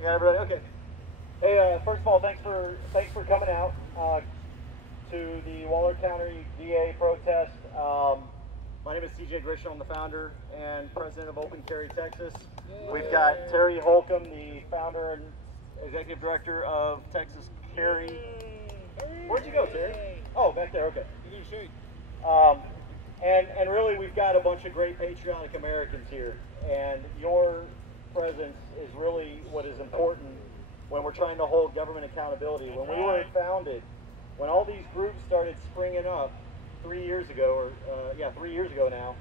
Yeah, everybody. Okay. Hey, first of all, thanks for coming out to the Waller County DA protest. My name is CJ Grisham. I'm the founder and president of Open Carry Texas. We've got Terry Holcomb, the founder and executive director of Texas Carry. Where'd you go, Terry? Oh, back there. Okay. And really, we've got a bunch of great patriotic Americans here, and your presence is really what is important when we're trying to hold government accountability. When we were founded, when all these groups started springing up 3 years ago, or 3 years ago now,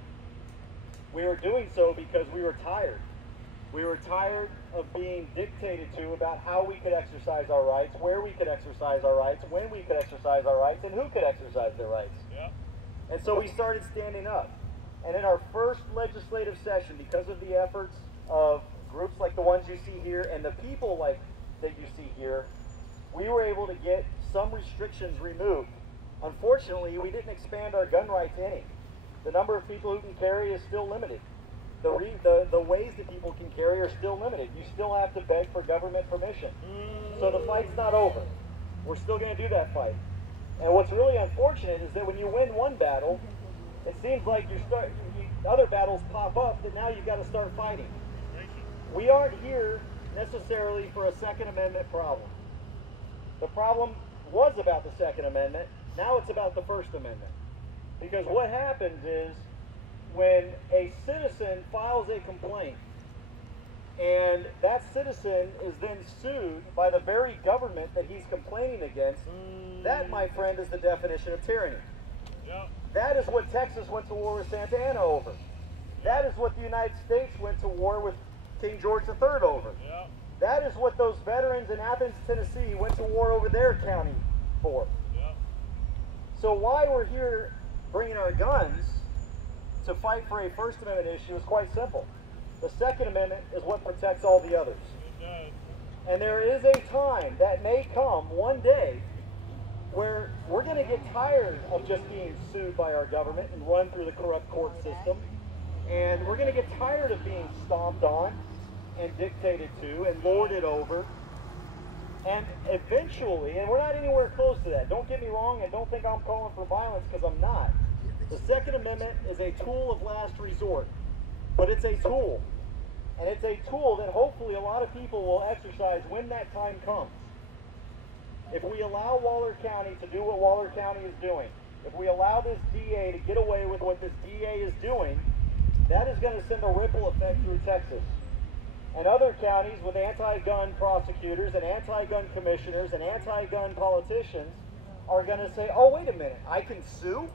we were doing so because we were tired. We were tired of being dictated to about how we could exercise our rights, where we could exercise our rights, when we could exercise our rights, and who could exercise their rights. Yeah. And so we started standing up. And in our first legislative session, because of the efforts of groups like the ones you see here and the people like that you see here, we were able to get some restrictions removed. Unfortunately, we didn't expand our gun rights any. The number of people who can carry is still limited. The ways that people can carry are still limited. You still have to beg for government permission. So the fight's not over. We're still going to do that fight. And what's really unfortunate is that when you win one battle, it seems like other battles pop up that now you've got to start fighting. We aren't here necessarily for a Second Amendment problem. The problem was about the Second Amendment. Now it's about the First Amendment. Because what happens is when a citizen files a complaint and that citizen is then sued by the very government that he's complaining against, that, my friend, is the definition of tyranny. Yep. That is what Texas went to war with Santa Anna over. That is what the United States went to war with King George III over. Yep. That is what those veterans in Athens, Tennessee went to war over their county for. Yep. So why we're here bringing our guns to fight for a First Amendment issue is quite simple. The Second Amendment is what protects all the others. It does. And there is a time that may come one day where we're going to get tired of just being sued by our government and run through the corrupt court system. And we're going to get tired of being stomped on and dictated to and lorded over. And eventually, and we're not anywhere close to that, don't get me wrong, and don't think I'm calling for violence, because I'm not. The Second Amendment is a tool of last resort, but it's a tool. And it's a tool that hopefully a lot of people will exercise when that time comes. If we allow Waller County to do what Waller County is doing, if we allow this DA to get away with what this DA is doing, that is going to send a ripple effect through Texas. And other counties with anti-gun prosecutors and anti-gun commissioners and anti-gun politicians are going to say, oh, wait a minute, I can sue?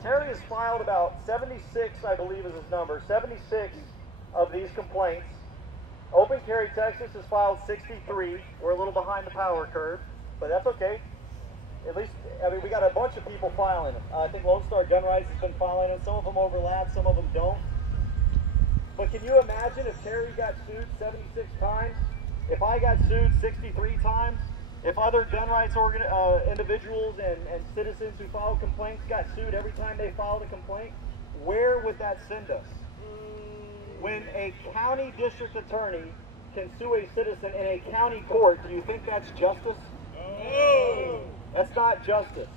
Terry has filed about 76, I believe is his number, 76 of these complaints. Open Carry Texas has filed 63. We're a little behind the power curve, but that's okay. At least, I mean, we got a bunch of people filing them. I think Lone Star Gun Rights has been filing them. Some of them overlap, some of them don't. But can you imagine if Terry got sued 76 times? If I got sued 63 times? If other gun rights individuals and citizens who filed complaints got sued every time they filed a complaint? Where would that send us? When a county district attorney can sue a citizen in a county court, do you think that's justice? No. That's not justice.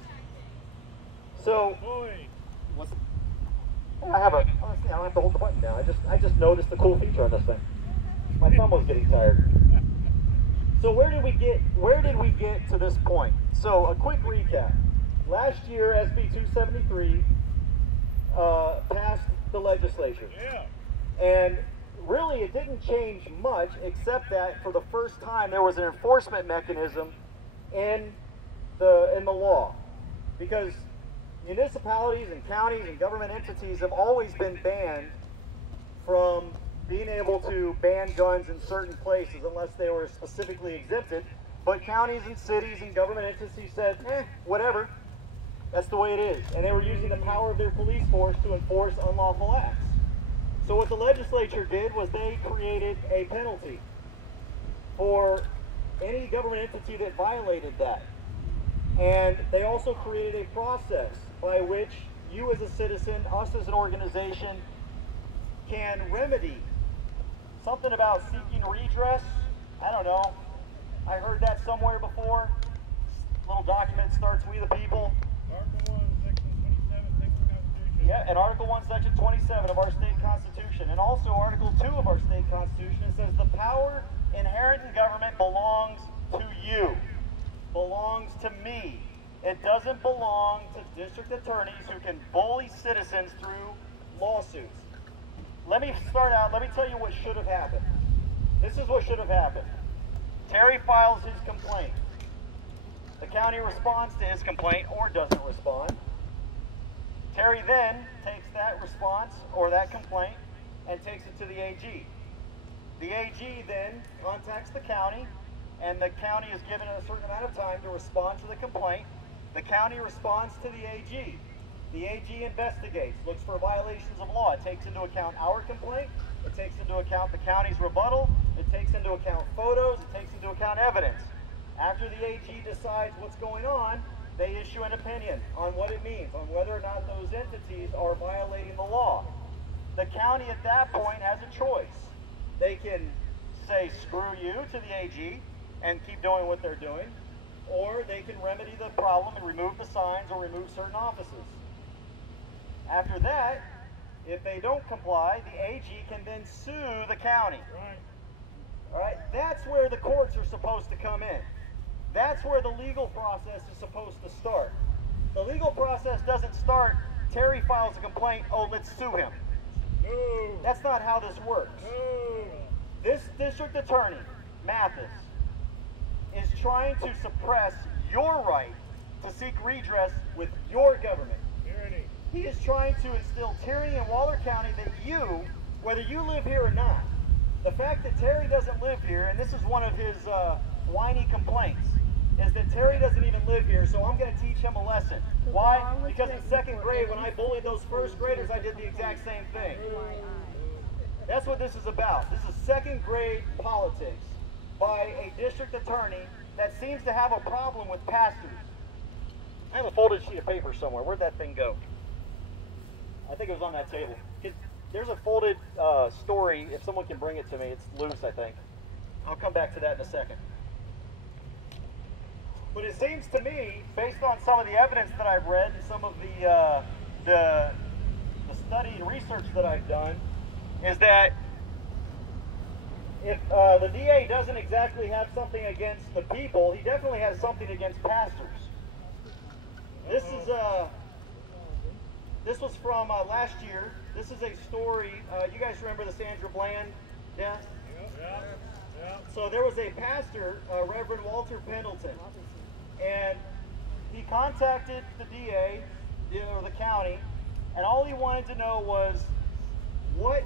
So, honestly, I don't have to hold the button down. I just noticed the cool feature on this thing. My thumb was getting tired. So where did we get to this point? So a quick recap. Last year, SB 273 passed the legislature. Yeah. And really it didn't change much, except that for the first time there was an enforcement mechanism in the law. Because municipalities and counties and government entities have always been banned from being able to ban guns in certain places unless they were specifically exempted. But counties and cities and government entities said, whatever. That's the way it is. And they were using the power of their police force to enforce unlawful acts. So what the legislature did was they created a penalty for any government entity that violated that. And they also created a process by which you as a citizen, us as an organization, can remedy something about seeking redress. I don't know. I heard that somewhere before. Little document starts, "We the people." Article 1, Section 27, Texas Constitution. Yeah, and Article 1, Section 27 of our state constitution. And also Article 2 of our state constitution, it says the power inherent in government belongs to you. Belongs to me. It doesn't belong to district attorneys who can bully citizens through lawsuits. Let me start out, let me tell you what should have happened. This is what should have happened. Terry files his complaint. The county responds to his complaint or doesn't respond. Terry then takes that response or that complaint and takes it to the AG. The AG then contacts the county, and the county is given a certain amount of time to respond to the complaint. The county responds to the AG. The AG investigates, looks for violations of law. It takes into account our complaint. It takes into account the county's rebuttal. It takes into account photos. It takes into account evidence. After the AG decides what's going on, they issue an opinion on what it means, on whether or not those entities are violating the law. The county at that point has a choice. They can say screw you to the AG and keep doing what they're doing, or they can remedy the problem and remove the signs or remove certain offices. After that, if they don't comply, the AG can then sue the county. Right. All right, that's where the courts are supposed to come in. That's where the legal process is supposed to start. The legal process doesn't start, Terry files a complaint, oh, let's sue him. No. That's not how this works. No. This district attorney, Mathis, is trying to suppress your right to seek redress with your government. Tyranny. He is trying to instill tyranny in Waller County that you, whether you live here or not, the fact that Terry doesn't live here, and this is one of his whiny complaints, is that Terry doesn't even live here, so I'm going to teach him a lesson. Why? Because in second grade, when I bullied those first graders, I did the exact same thing. That's what this is about. This is second grade politics by a district attorney that seems to have a problem with pastors. I have a folded sheet of paper somewhere. Where'd that thing go? I think it was on that table. There's a folded story. If someone can bring it to me, it's loose, I think. I'll come back to that in a second. But it seems to me, based on some of the evidence that I've read and some of the study and research that I've done, is that if the DA doesn't exactly have something against the people, he definitely has something against pastors. This was from last year. This is a story. You guys remember the Sandra Bland death? Yep. So there was a pastor, Reverend Walter Pendleton, and he contacted the DA, or the county, and all he wanted to know was what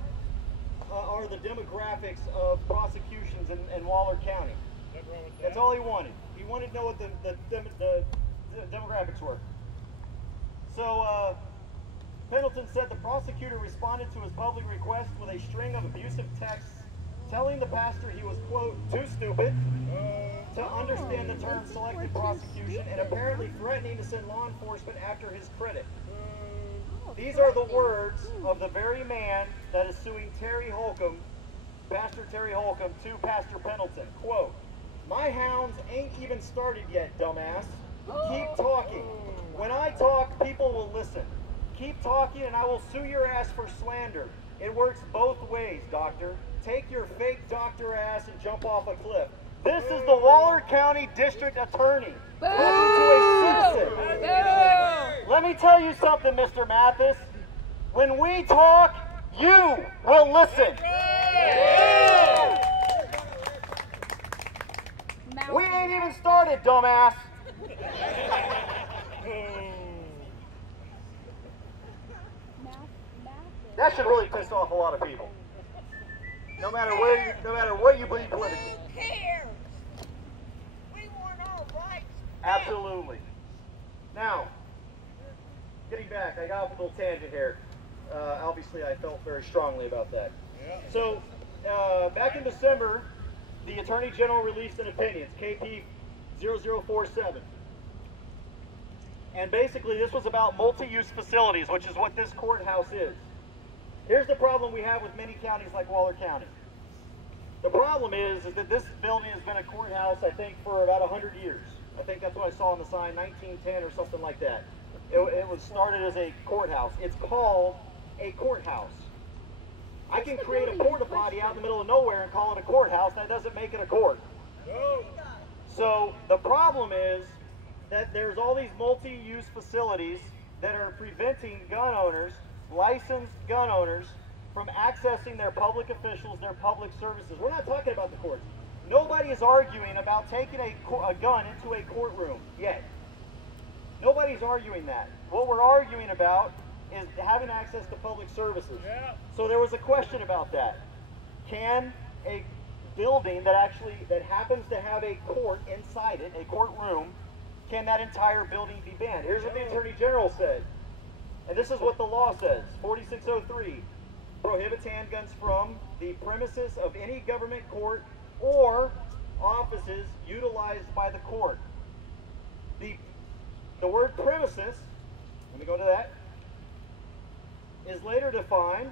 are the demographics of prosecutions in Waller County. That's all he wanted. He wanted to know what the demographics were. So Pendleton said the prosecutor responded to his public request with a string of abusive texts telling the pastor he was, quote, too stupid to understand the term selective prosecution and apparently threatening to send law enforcement after his credit. These are the words of the very man that is suing Terry Holcomb, Pastor Terry Holcomb, to Pastor Pendleton. Quote, my hounds ain't even started yet, dumbass. Keep talking. When I talk, people will listen. Keep talking and I will sue your ass for slander. It works both ways, doctor. Take your fake doctor ass and jump off a cliff. This is the Waller County District Attorney talking to a citizen. Let me tell you something, Mr. Mathis. When we talk, you will listen. We ain't even started, dumbass. That should really piss off a lot of people. No matter what you believe politically. Who cares? We Absolutely. Now, getting back, I got off a little tangent here. Obviously, I felt very strongly about that. So, back in December, the Attorney General released an opinion, KP 0047. And basically, this was about multi-use facilities, which is what this courthouse is. Here's the problem we have with many counties like Waller County. The problem is that this building has been a courthouse, I think, for about 100 years. I think that's what I saw on the sign, 1910 or something like that. It was started as a courthouse. It's called a courthouse. I can create a porta potty out in the middle of nowhere and call it a courthouse. That doesn't make it a court. So the problem is that there's all these multi-use facilities that are preventing gun owners, licensed gun owners, from accessing their public officials, their public services. We're not talking about the courts. Nobody is arguing about taking a gun into a courtroom yet. Nobody's arguing that. What we're arguing about is having access to public services. Yeah. So there was a question about that. Can a building that happens to have a court inside it, a courtroom, can that entire building be banned? Here's what the Attorney General said. And this is what the law says, 4603. Prohibits handguns from the premises of any government court or offices utilized by the court. The word premises, let me go to that, is later defined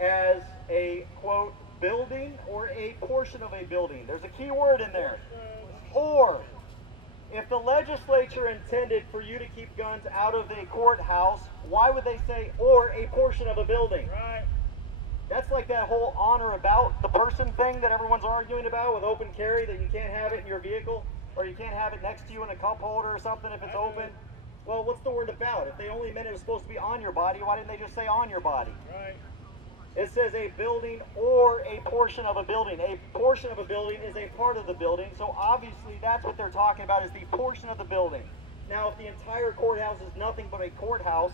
as a, quote, building or a portion of a building. There's a key word in there. Or, if the legislature intended for you to keep guns out of the courthouse, why would they say, or a portion of a building? Right. That's like that whole on or about the person thing that everyone's arguing about with open carry, that you can't have it in your vehicle, or you can't have it next to you in a cup holder or something if it's open. Well, what's the word about? If they only meant it was supposed to be on your body, why didn't they just say on your body? Right. It says a building or a portion of a building. A portion of a building is a part of the building, so obviously that's what they're talking about, is the portion of the building. Now, if the entire courthouse is nothing but a courthouse,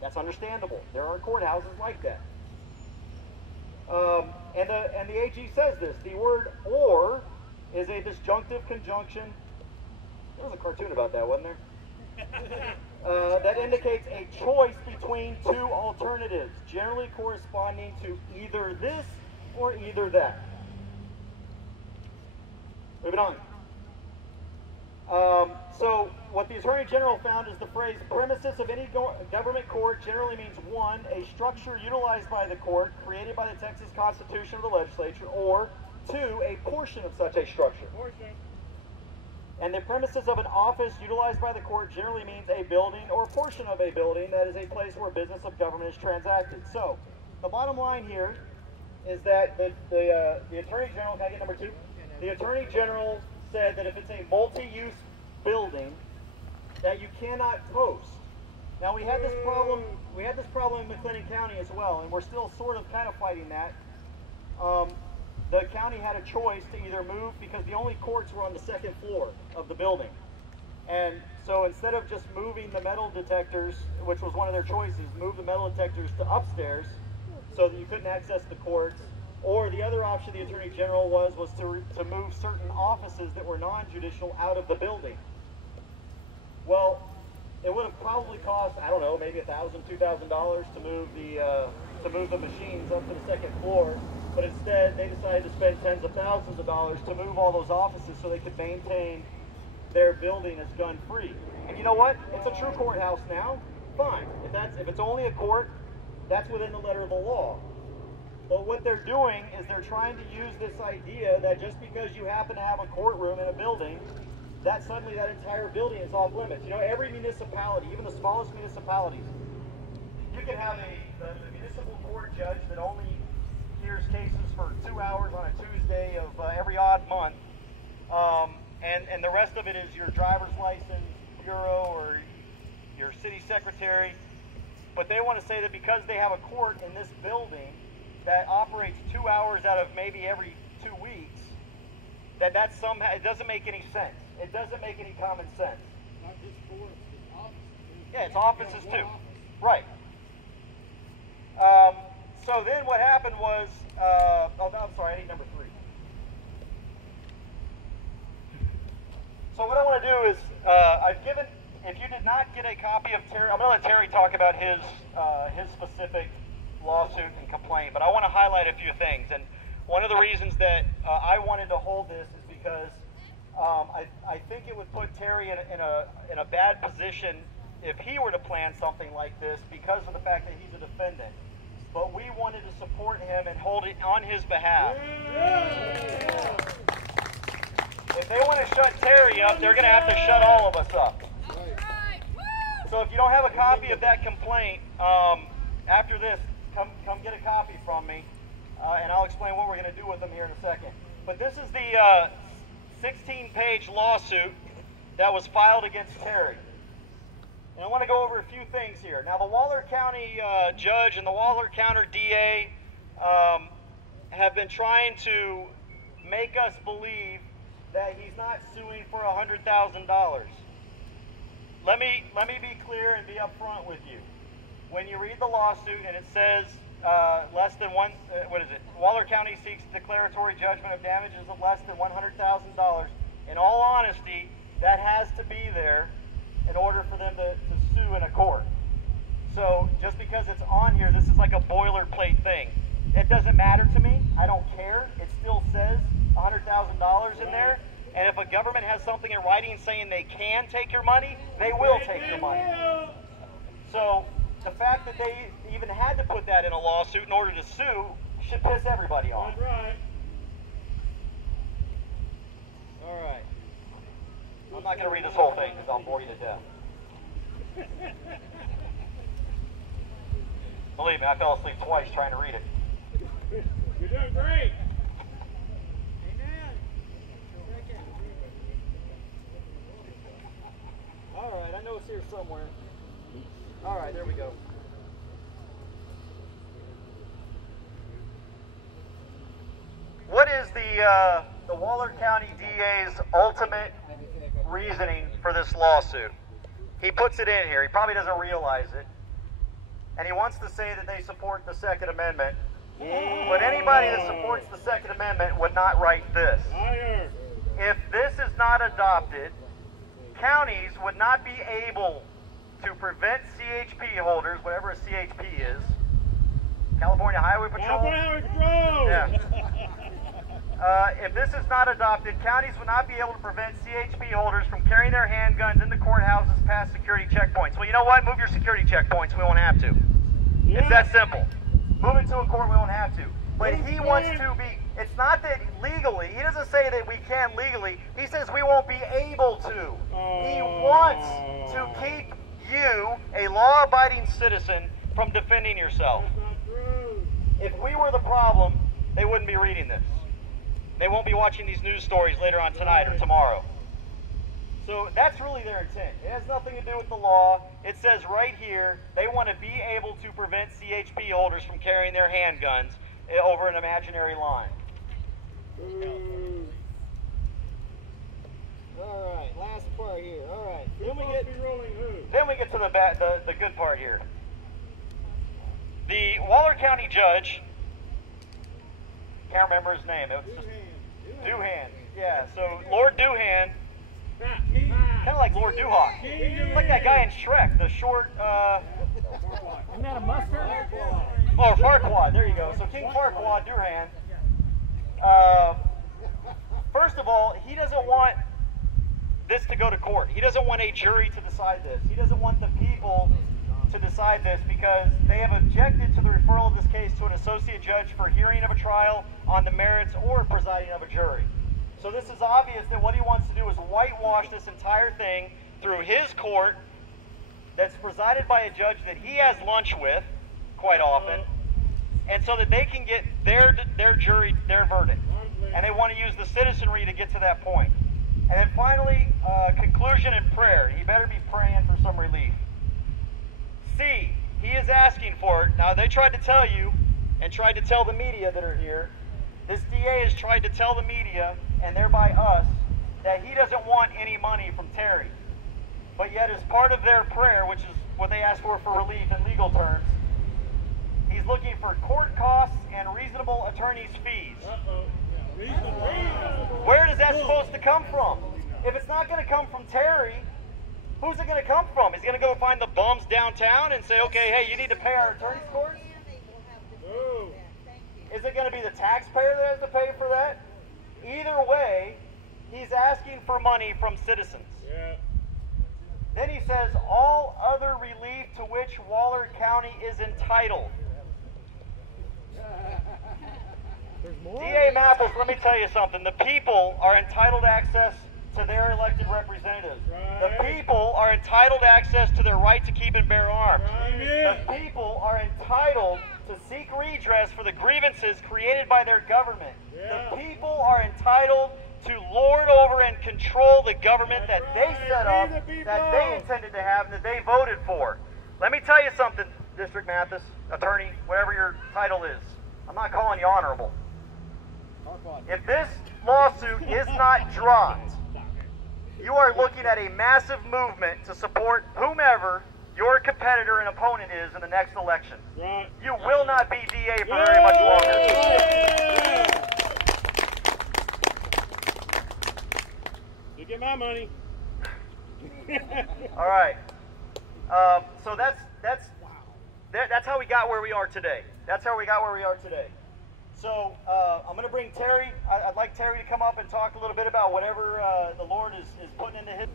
that's understandable. There are courthouses like that. And the AG says this. The word or is a disjunctive conjunction. There was a cartoon about that, wasn't there? That indicates a choice between two alternatives, generally corresponding to either this or either that. Moving on. So what the Attorney General found is the phrase premises of any government court generally means 1, a structure utilized by the court created by the Texas Constitution or the legislature, or 2, a portion of such a structure. And the premises of an office utilized by the court generally means a building or portion of a building that is a place where business of government is transacted. So the bottom line here is that the Attorney General, can I get number 2? The Attorney General said that if it's a multi-use building, that you cannot post. Now we had this problem in McLennan County as well, and we're still sort of kind of fighting that. The county had a choice to either move, because the only courts were on the 2nd floor of the building. And so instead of just moving the metal detectors, which was one of their choices, move the metal detectors to upstairs so that you couldn't access the courts, or the other option the Attorney General was to move certain offices that were non-judicial out of the building. Well, it would have probably cost, I don't know, maybe $1,000, $2,000 to move the machines up to the 2nd floor. But instead, they decided to spend tens of thousands of dollars to move all those offices so they could maintain their building as gun-free. And you know what? It's a true courthouse now. Fine. If it's only a court, that's within the letter of the law. But what they're doing is they're trying to use this idea that just because you happen to have a courtroom in a building, that suddenly that entire building is off limits. You know, every municipality, even the smallest municipalities, you can have the municipal court judge that only hears cases for 2 hours on a Tuesday of every odd month, and the rest of it is your driver's license bureau or your city secretary. But they want to say that because they have a court in this building that operates 2 hours out of maybe every 2 weeks, that somehow, it doesn't make any sense. It doesn't make any common sense. Not just courts, it's offices. Yeah, it's offices too. Right. So then what happened was, I'm sorry, I need number 3. So what I want to do is I've given, if you did not get a copy of Terry, I'm going to let Terry talk about his specific lawsuit and complaint, but I want to highlight a few things. And one of the reasons that I wanted to hold this is because I think it would put Terry in a bad position if he were to plan something like this because of the fact that he's a defendant. But we wanted to support him and hold it on his behalf. If they want to shut Terry up, they're going to have to shut all of us up. So if you don't have a copy of that complaint, after this, come get a copy from me, and I'll explain what we're going to do with them here in a second. But this is the 16-page lawsuit that was filed against Terry. And I want to go over a few things here. Now, the Waller County judge and the Waller County DA have been trying to make us believe that he's not suing for $100,000. Let me be clear and be upfront with you. When you read the lawsuit and it says less than Waller County seeks declaratory judgment of damages of less than $100,000. In all honesty, that has to be there in order for them to sue in a court. So just because it's on here, this is like a boilerplate thing. It doesn't matter to me. I don't care. It still says $100,000 in there. And if a government has something in writing saying they can take your money, they will take your money. So the fact that they even had to put that in a lawsuit in order to sue should piss everybody off. That's right. All right. I'm not going to read this whole thing because I'll bore you to death. Believe me, I fell asleep twice trying to read it. You're doing great. All right, I know it's here somewhere. All right, there we go. What is the Waller County DA's ultimate reasoning for this lawsuit? He puts it in here. He probably doesn't realize it. And he wants to say that they support the Second Amendment. But anybody that supports the Second Amendment would not write this. If this is not adopted, counties would not be able to prevent CHP holders, whatever a CHP is, California Highway Patrol. California Highway Patrol! Yeah. If this is not adopted, counties would not be able to prevent CHP holders from carrying their handguns into courthouses past security checkpoints. Well, you know what? Move your security checkpoints. We won't have to. Yeah. It's that simple. Move it to a court. We won't have to. But he wants to be. It's not that legally. He doesn't say that we can legally. He says we won't be able to. He wants to keep you, a law-abiding citizen, from defending yourself. That's not true. If we were the problem, they wouldn't be reading this. They won't be watching these news stories later on tonight or tomorrow. So that's really their intent. It has nothing to do with the law. It says right here, they want to be able to prevent CHP holders from carrying their handguns over an imaginary line. All right, last part here. All right. Then we get to the good part here. The Waller County judge, can't remember his name. It was just Doohan. Yeah, so Lord Doohan, kind of like Lord Doohawk. It's like that guy in Shrek, the short, Isn't that a mustard? or Farquaad, there you go. So King Farquaad Doohan, first of all, he doesn't want this to go to court. He doesn't want a jury to decide this. He doesn't want the people to decide this because they have objected to the referral of this case to an associate judge for hearing of a trial on the merits or presiding of a jury. So this is obvious that what he wants to do is whitewash this entire thing through his court that's presided by a judge that he has lunch with quite often, and so that they can get their jury, their verdict. And they want to use the citizenry to get to that point. And then finally, conclusion and prayer. He better be praying for some relief. C, he is asking for it. Now, they tried to tell you and tried to tell the media that are here. This DA has tried to tell the media, and thereby us, that he doesn't want any money from Terry. But yet, as part of their prayer, which is what they asked for relief in legal terms, he's looking for court costs and reasonable attorney's fees. Where is that supposed to come from? If it's not going to come from Terry, Who's it going to come from? He's going to go find the bums downtown and say, okay, hey, you need to pay our attorney's costs? No. Is it going to be the taxpayer that has to pay for that? Either way, he's asking for money from citizens. Yeah. Then he says, all other relief to which Waller County is entitled. There's more? D.A. Mathis, let me tell you something. The people are entitled access to their elected representatives. Right. The people are entitled access to their right to keep and bear arms. Right. Yeah. The people are entitled to seek redress for the grievances created by their government. Yeah. The people are entitled to lord over and control the government that they set up, that they intended to have, and that they voted for. Let me tell you something, District Mathis, attorney, whatever your title is. I'm not calling you honorable. If this lawsuit is not dropped, you are looking at a massive movement to support whomever your competitor and opponent is in the next election. Right. You will not be DA for very much longer. Yeah. You get my money. All right. So that's how we got where we are today. That's how we got where we are today. So I'm going to bring Terry. I'd like Terry to come up and talk a little bit about whatever the Lord is putting into his.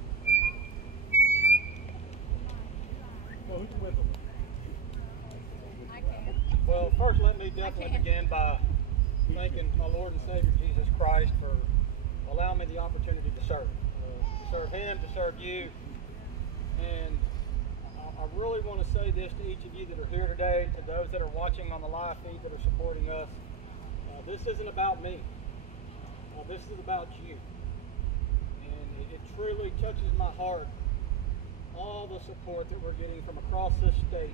Well, who's with them? I can. Well, first let me definitely begin by thanking my Lord and Savior Jesus Christ for allowing me the opportunity to serve Him, to serve you. And I really want to say this to each of you that are here today, to those that are watching on the live feed that are supporting us. This isn't about me. This is about you. And it truly touches my heart, all the support that we're getting from across this state,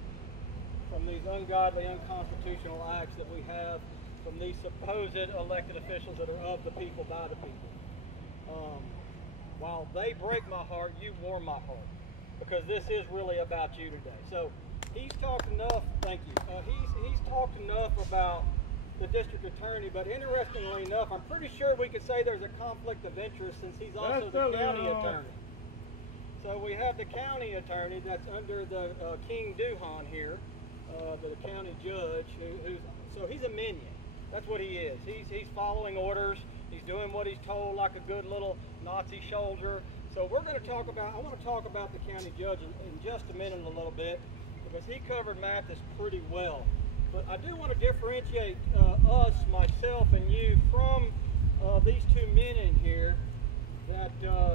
from these ungodly, unconstitutional acts that we have, from these supposed elected officials that are of the people, by the people. While they break my heart, you warm my heart, because this is really about you today. So he's talked enough, thank you, he's talked enough about the district attorney, but interestingly enough, I'm pretty sure we could say there's a conflict of interest since he's also the county attorney. So we have the county attorney that's under the King Duhan here, the county judge, so he's a minion. That's what he is. He's following orders. He's doing what he's told like a good little Nazi soldier. So I want to talk about the county judge in just a minute, a little bit, because he covered Mathis pretty well. But I do want to differentiate us, myself and you, from these two men in here that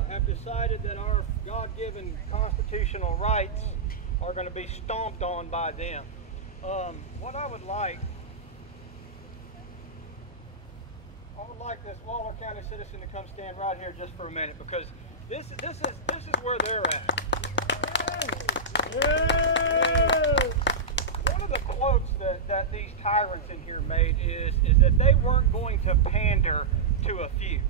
have decided that our God-given constitutional rights are going to be stomped on by them. What I would like this Waller County citizen to come stand right here just for a minute, because this is where they're at. Yeah. One of the quotes that these tyrants in here made is that they weren't going to pander to a few.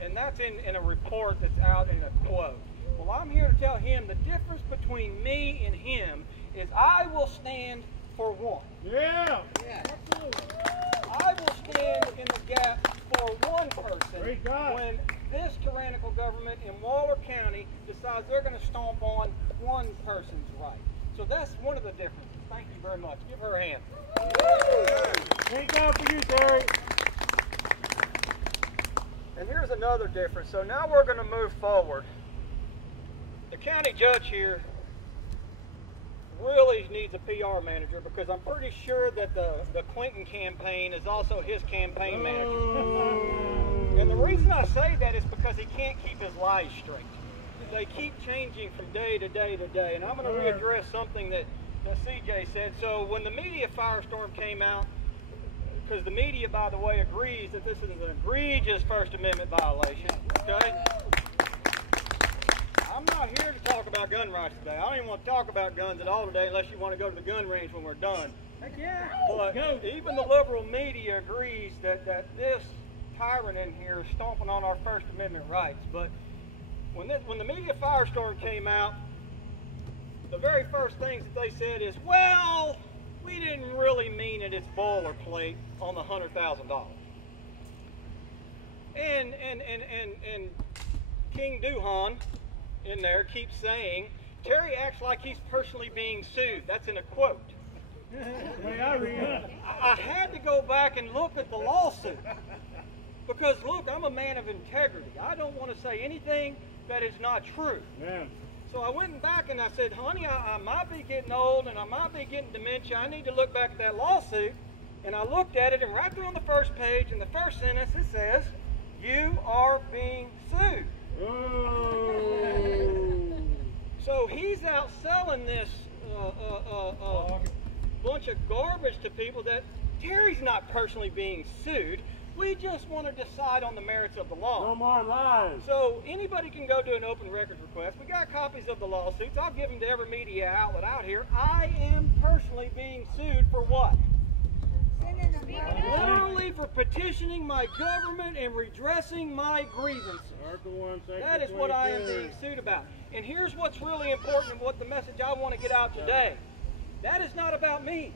And that's in a report that's out in a quote. Well, I'm here to tell him the difference between me and him is I will stand for one. Yeah. I will stand in the gap for one person Praise God. when this tyrannical government in Waller County decides they're going to stomp on one person's right. So that's one of the differences. Thank you very much. Give her a hand. Thank God for you, Terry. And here's another difference. So now we're going to move forward. The county judge here really needs a PR manager, because I'm pretty sure that the Clinton campaign is also his campaign manager. And the reason I say that is because he can't keep his lies straight. They keep changing from day to day to day. And I'm going to readdress something that CJ said. So when the media firestorm came out, because the media, by the way, agrees that this is an egregious First Amendment violation, okay? I'm not here to talk about gun rights today. I don't even want to talk about guns at all today unless you want to go to the gun range when we're done. Heck yeah. But even the liberal media agrees that this tyrant in here is stomping on our First Amendment rights. But when the media firestorm came out, the very first things that they said is, well, we didn't really mean it. It's boilerplate on the $100,000. And King Duhan in there keeps saying, Terry acts like he's personally being sued. That's in a quote. I had to go back and look at the lawsuit. Because, look, I'm a man of integrity. I don't want to say anything that is not true. Yeah. So I went back and I said, honey, I might be getting old and I might be getting dementia. I need to look back at that lawsuit. And I looked at it, and right there on the first page, in the first sentence, it says, you are being sued. Oh. So he's out selling this bunch of garbage to people that Terry's not personally being sued. We just want to decide on the merits of the law. No more lies. So anybody can go do an open records request. We got copies of the lawsuits. I'll give them to every media outlet out here. I am personally being sued for what? Literally for petitioning my government and redressing my grievances. Article 1, Section That is what I am 22. being sued about. And here's what's really important and what the message I want to get out today. That is not about me.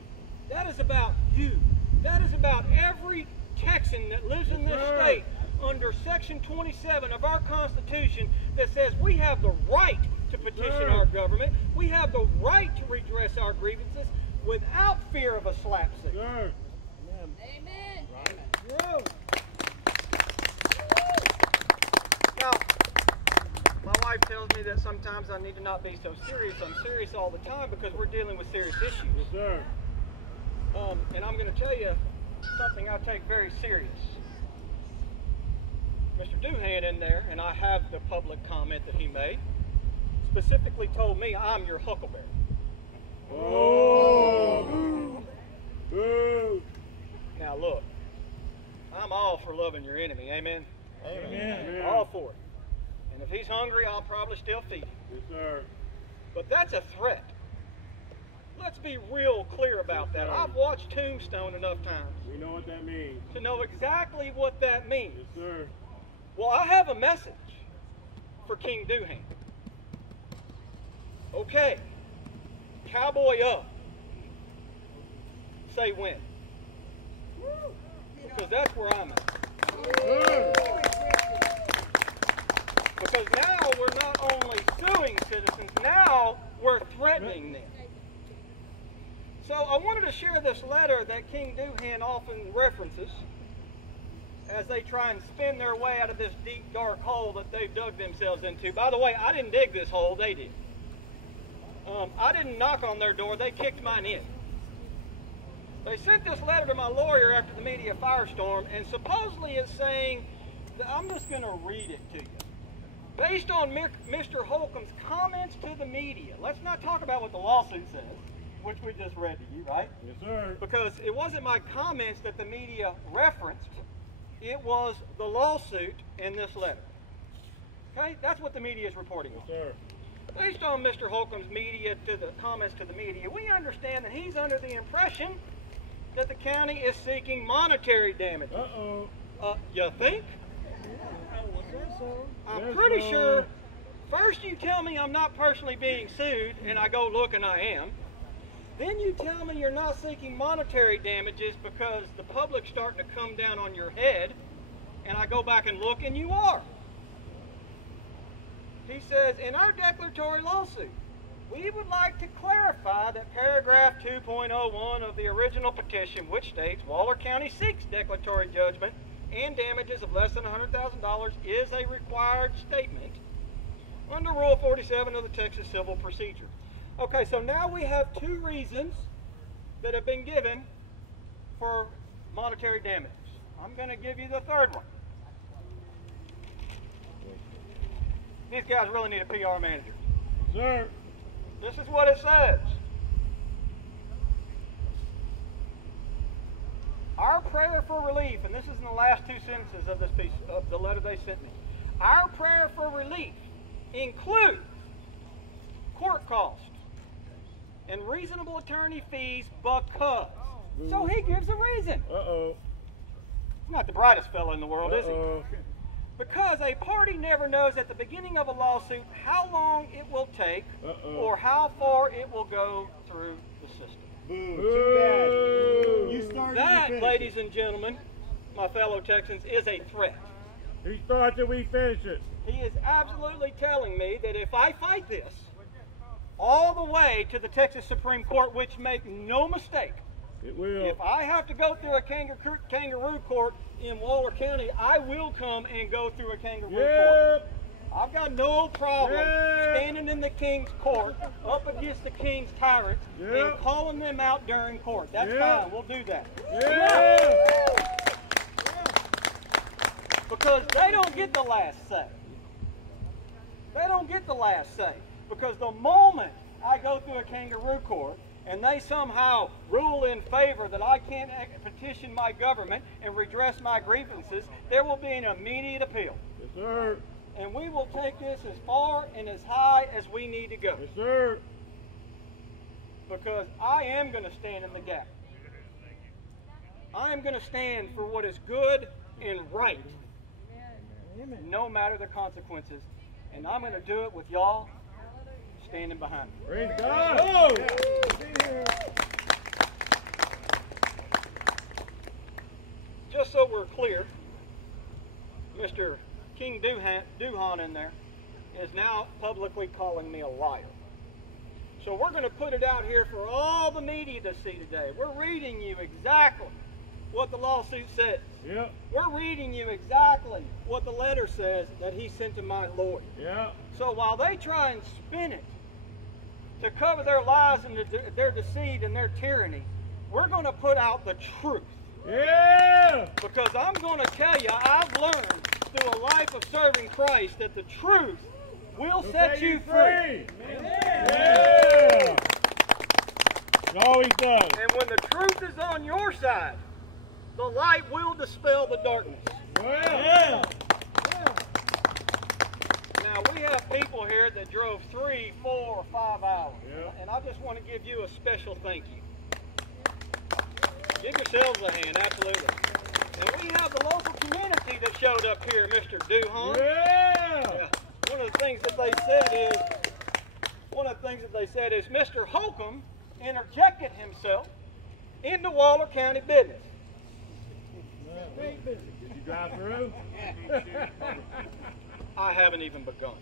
That is about you. That is about every Texan that lives in this state under Section 27 of our Constitution that says we have the right to petition our government. We have the right to redress our grievances without fear of a slapsuit. Sir. Amen. Now, my wife tells me that sometimes I need to not be so serious. I'm serious all the time because we're dealing with serious issues. Yes, sir. And I'm going to tell you something I take very serious. Mr. Doohan in there, and I have the public comment that he made, specifically told me I'm your huckleberry. Oh. Boo. Now look, I'm all for loving your enemy, amen? Amen. All for it. And if he's hungry, I'll probably still feed him. Yes, sir. But that's a threat. Let's be real clear about that. I've watched Tombstone enough times We know what that means. to know exactly what that means. Yes, sir. Well, I have a message for King Doohan. Okay, cowboy up. Say when. Because that's where I'm at. Because now we're not only suing citizens, now we're threatening them. So I wanted to share this letter that King Doohan often references as they try and spin their way out of this deep, dark hole that they've dug themselves into. By the way, I didn't dig this hole, they did. I didn't knock on their door, they kicked mine in. They sent this letter to my lawyer after the media firestorm, and supposedly it's saying, I'm just going to read it to you. Based on Mr. Holcomb's comments to the media, let's not talk about what the lawsuit says, which we just read to you, right? Yes, sir. Because it wasn't my comments that the media referenced, it was the lawsuit in this letter. Okay, that's what the media is reporting on. Yes, sir. Based on Mr. Holcomb's comments to the media, we understand that he's under the impression that the county is seeking monetary damages. Uh-oh. You think? I'm Yes, pretty sir. sure. First you tell me I'm not personally being sued, and I go look and I am. Then you tell me you're not seeking monetary damages because the public's starting to come down on your head, and I go back and look and you are. He says, in our declaratory lawsuit, we would like to clarify that paragraph 2.01 of the original petition, which states Waller County seeks declaratory judgment and damages of less than $100,000, is a required statement under Rule 47 of the Texas Civil Procedure. Okay, so now we have two reasons that have been given for monetary damages. I'm going to give you the third one. These guys really need a PR manager. Sir. This is what it says. Our prayer for relief, and this is in the last two sentences of this piece of the letter they sent me. Our prayer for relief includes court costs and reasonable attorney fees because. So he gives a reason. Uh-oh. He's not the brightest fellow in the world, is he? Uh-oh. Because a party never knows at the beginning of a lawsuit how long it will take or how far it will go through the system. Boo. Too bad. You started. That, ladies and gentlemen, my fellow Texans, is a threat. He starts and we finish it. He is absolutely telling me that if I fight this all the way to the Texas Supreme Court, which make no mistake, it will. If I have to go through a kangaroo court in Waller County, I will come and go through a kangaroo court. I've got no problem standing in the king's court up against the king's tyrants and calling them out during court. That's fine. We'll do that. Because they don't get the last say. They don't get the last say. Because the moment I go through a kangaroo court and they somehow rule in favor that I can't petition my government and redress my grievances, there will be an immediate appeal. Yes, sir. And we will take this as far and as high as we need to go. Yes, sir. Because I am going to stand in the gap. I am going to stand for what is good and right, no matter the consequences. And I'm going to do it with y'all standing behind me. Praise God. Just so we're clear, Mr. King Duhan in there is now publicly calling me a liar. So we're going to put it out here for all the media to see today. We're reading you exactly what the lawsuit says. Yep. We're reading you exactly what the letter says that he sent to my lawyer. Yep. So while they try and spin it to cover their lies and their deceit and their tyranny, we're going to put out the truth. Yeah. Because I'm going to tell you, I've learned through a life of serving Christ that the truth will set you free. Yeah. It always does. And when the truth is on your side, the light will dispel the darkness. Yeah. Now, we have people here that drove 3, 4, 5 hours. Yeah. And I just want to give you a special thank you. Give yourselves a hand, absolutely. And we have the local community that showed up here, Mr. Duhan. Yeah. One of the things that they said is Mr. Holcomb interjected himself into Waller County business. Did you drive through? I haven't even begun.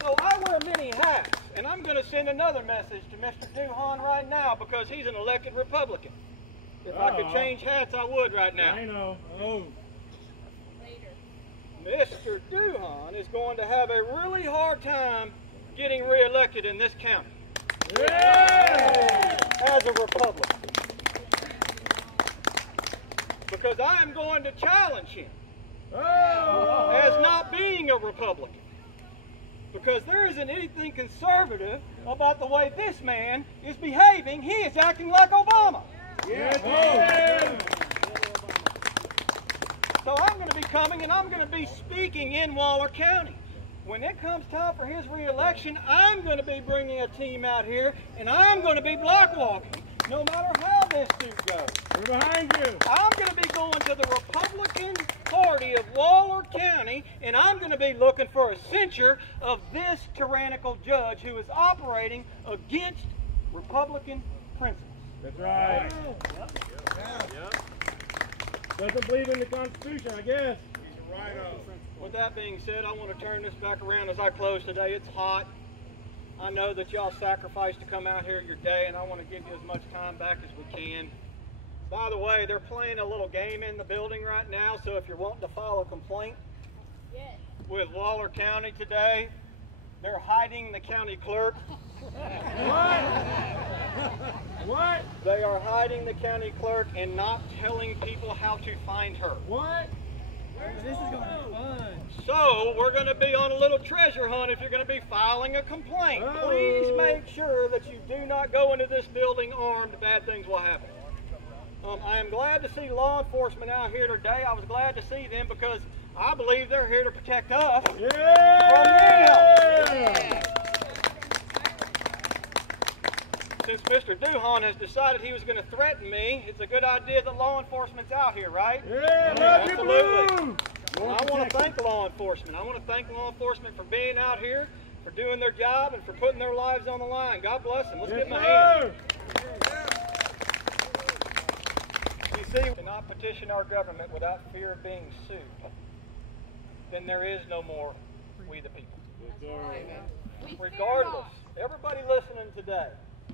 So I wear many hats, and I'm going to send another message to Mr. Duhan right now because he's an elected Republican. If I could change hats, I would right now. I know. Oh. Mr. Duhan is going to have a really hard time getting reelected in this county. Yeah. As a Republican. Because I am going to challenge him as not being a Republican. Because there isn't anything conservative about the way this man is behaving. He is acting like Obama. Yeah. So I'm going to be coming and I'm going to be speaking in Waller County. When it comes time for his re-election, I'm going to be bringing a team out here and I'm going to be block walking, no matter how this suit goes. We're behind you. I'm going to be going to the Republican Party of Waller County and I'm going to be looking for a censure of this tyrannical judge who is operating against Republican principles. That's right. Doesn't believe in the Constitution, I guess. He's a rhino. With that being said, I want to turn this back around as I close today. It's hot. I know that y'all sacrificed to come out here your day, and I want to give you as much time back as we can. By the way, they're playing a little game in the building right now, so if you're wanting to file a complaint with Waller County today, they're hiding the county clerk. What? What? They are hiding the county clerk and not telling people how to find her. What? This is going to be fun. So, we're going to be on a little treasure hunt if you're going to be filing a complaint. Oh. Please make sure that you do not go into this building armed. Bad things will happen. I am glad to see law enforcement out here today. I was glad to see them because I believe they're here to protect us from them. Since Mr. Duhan has decided he was going to threaten me, it's a good idea that law enforcement's out here, right? Yeah, absolutely. Well, I want to thank law enforcement. I want to thank law enforcement for being out here, for doing their job, and for putting their lives on the line. God bless them. Let's give them a hand. You cannot petition our government without fear of being sued, then there is no more we the people. Regardless, everybody listening today,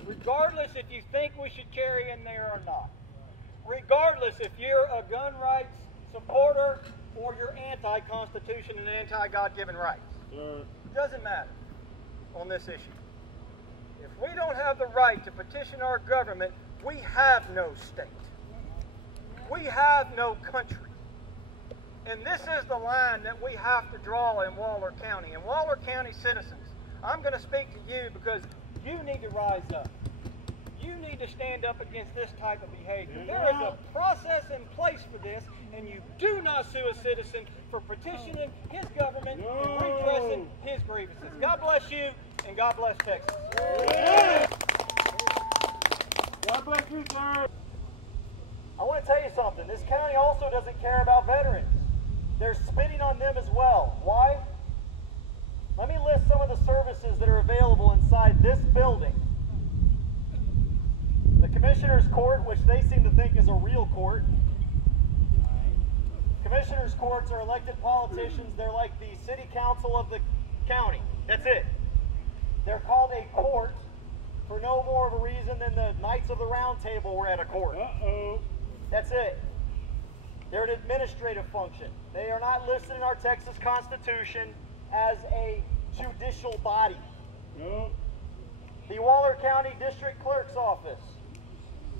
regardless if you think we should carry in there or not, regardless if you're a gun rights supporter or you're anti-Constitution and anti-God-given rights, it doesn't matter on this issue. If we don't have the right to petition our government, we have no state. We have no country. And this is the line that we have to draw in Waller County. And Waller County citizens, I'm going to speak to you because you need to rise up. You need to stand up against this type of behavior. There is a process in place for this, and you do not sue a citizen for petitioning his government and redressing his grievances. God bless you, and God bless Texas. God bless you, sir. I want to tell you something. This county also doesn't care about veterans. They're spitting on them as well. Why? Let me list some of the services that are available inside this building. The Commissioner's Court, which they seem to think is a real court. Commissioner's Courts are elected politicians. They're like the city council of the county. That's it. They're called a court for no more of a reason than the Knights of the Round Table were at a court. That's it. They're an administrative function. They are not listed in our Texas Constitution as a judicial body. The Waller County District Clerk's Office,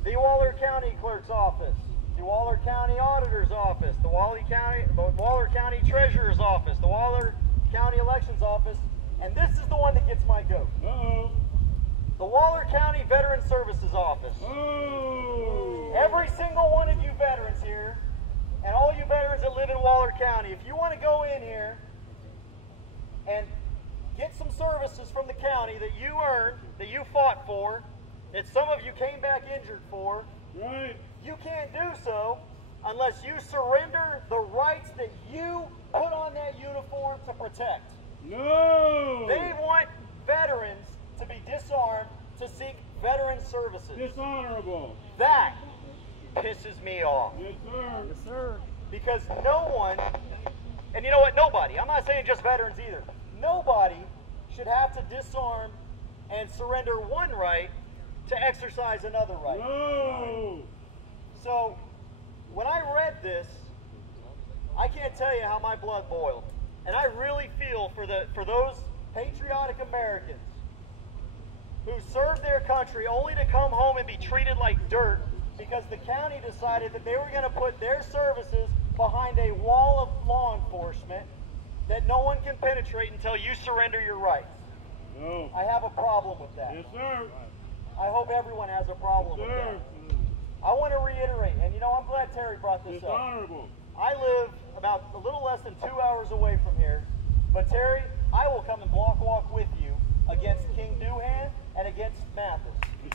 the Waller County Clerk's Office, the Waller County Auditor's Office, the Waller County Treasurer's Office, the Waller County Elections Office, and this is the one that gets my goat. The Waller County Veteran Services Office. Every single one of you veterans here, and all you veterans that live in Waller County, if you want to go in here and get some services from the county that you earned, that you fought for, that some of you came back injured for, you can't do so unless you surrender the rights that you put on that uniform to protect. They want veterans to be disarmed to seek veteran services. Dishonorable. That pisses me off. Yes, sir. Yes, sir. Because no one, and you know what, nobody, I'm not saying just veterans either, nobody should have to disarm and surrender one right to exercise another right. So, when I read this, I can't tell you how my blood boiled. And I really feel for those patriotic Americans who served their country only to come home and be treated like dirt because the county decided that they were going to put their services behind a wall of law enforcement that no one can penetrate until you surrender your rights. I have a problem with that. Yes, sir. I hope everyone has a problem with that. I want to reiterate, and you know, I'm glad Terry brought this up. Dishonorable. I live about a little less than 2 hours away from here, but Terry, I will come and block walk with you against King Doohan and against Mathis.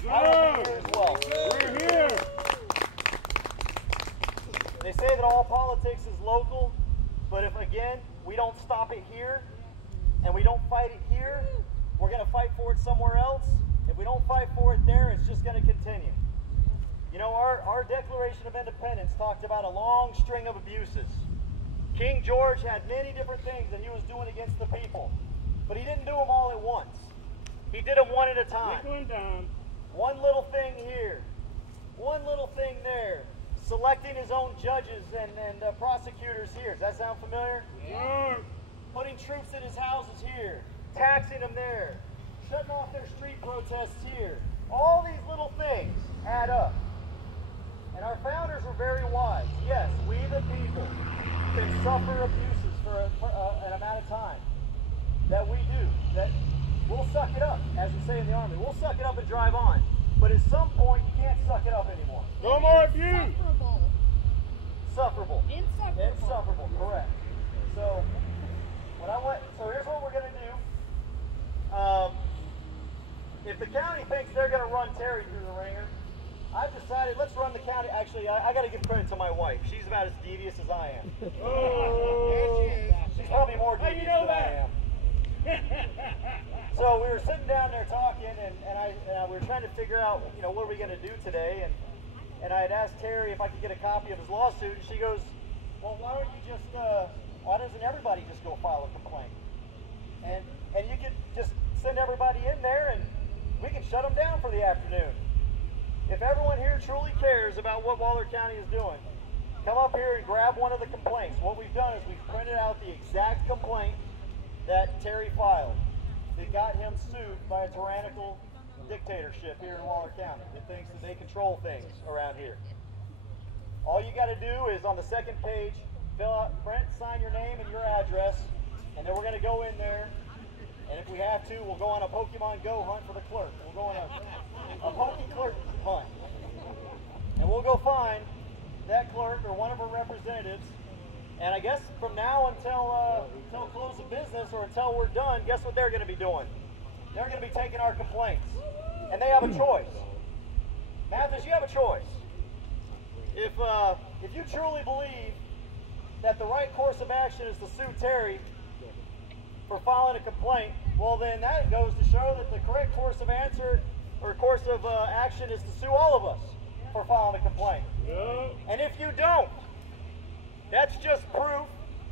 I will be here as well. We're here. They say that all politics is local, but if, again, we don't stop it here and we don't fight it here, we're going to fight for it somewhere else. If we don't fight for it there, it's just going to continue. You know, our Declaration of Independence talked about a long string of abuses. King George had many different things that he was doing against the people, but he didn't do them all at once. He did them one at a time. One little thing here, one little thing there, selecting his own judges and prosecutors here. Does that sound familiar? Yeah. Putting troops at his houses here, taxing them there, shutting off their street protests here. All these little things add up. And our founders were very wise. Yes, we the people can suffer abuses for an amount of time. That we do. That we'll suck it up, as we say in the Army. We'll suck it up and drive on. But at some point, you can't suck it up anymore. No more abuse. Sufferable. Insufferable. Insufferable, correct. So, so here's what we're going to do. If the county thinks they're going to run Terry through the ringer, I've decided, let's run the county. Actually, I got to give credit to my wife. She's about as devious as I am. She's probably more devious than I am. So we were sitting down there talking, and we were trying to figure out, you know, what are we going to do today? And and I had asked Terry if I could get a copy of his lawsuit, and she goes, well, why doesn't everybody just go file a complaint? And you could just send everybody in there and we can shut them down for the afternoon. If everyone here truly cares about what Waller County is doing, come up here and grab one of the complaints. What we've done is we've printed out the exact complaint that Terry filed that got him sued by a tyrannical dictatorship here in Waller County that thinks that they control things around here. All you got to do is on the second page, fill out, print, sign your name and your address, and then we're going to go in there, and if we have to, we'll go on a Pokemon Go hunt for the clerk. We'll go on a Poke Clerk hunt, and we'll go find that clerk or one of her representatives. And I guess from now until close of business or until we're done, guess what they're going to be doing? They're going to be taking our complaints, and they have a choice. Mathis, you have a choice. If you truly believe that the right course of action is to sue Terry for filing a complaint, well then that goes to show that the correct course of answer or course of action is to sue all of us for filing a complaint. Yeah. And if you don't, that's just proof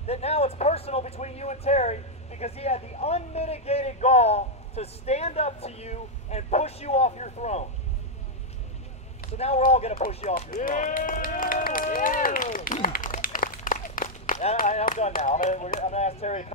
that now it's personal between you and Terry because he had the unmitigated gall to stand up to you and push you off your throne. So now we're all going to push you off your throne. Yeah. I'm done now. I'm going to ask Terry to come.